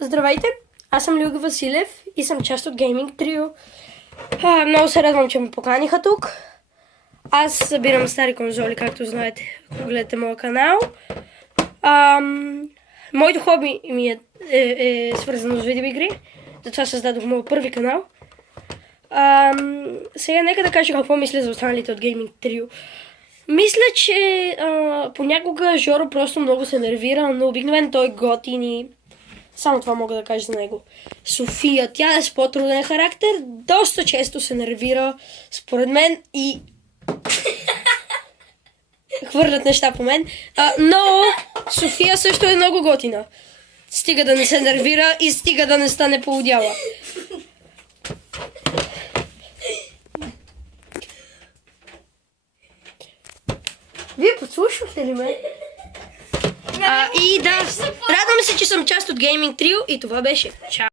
Здравейте, аз съм Люга Василев и съм част от Gaming Trio. Много се радвам, че ме поканиха тук. Аз събирам стари конзоли, както знаете, ако гледате моя канал. Моето хоби ми е свързано с видеоигри, затова създадох моят първи канал. Сега нека да кажа какво мисля за останалите от Gaming Trio. Мисля, че понякога Жоро просто много се нервира, но обикновено той е готин и само това мога да кажа за него. София, тя е с по-труден характер, доста често се нервира, според мен, и хвърлят неща по мен. Но София също е много готина. Стига да не се нервира и стига да не стане полудяла. Вие подслушвате ли ме? И да, радвам се, че съм част от Gaming Trio и това беше. Чао!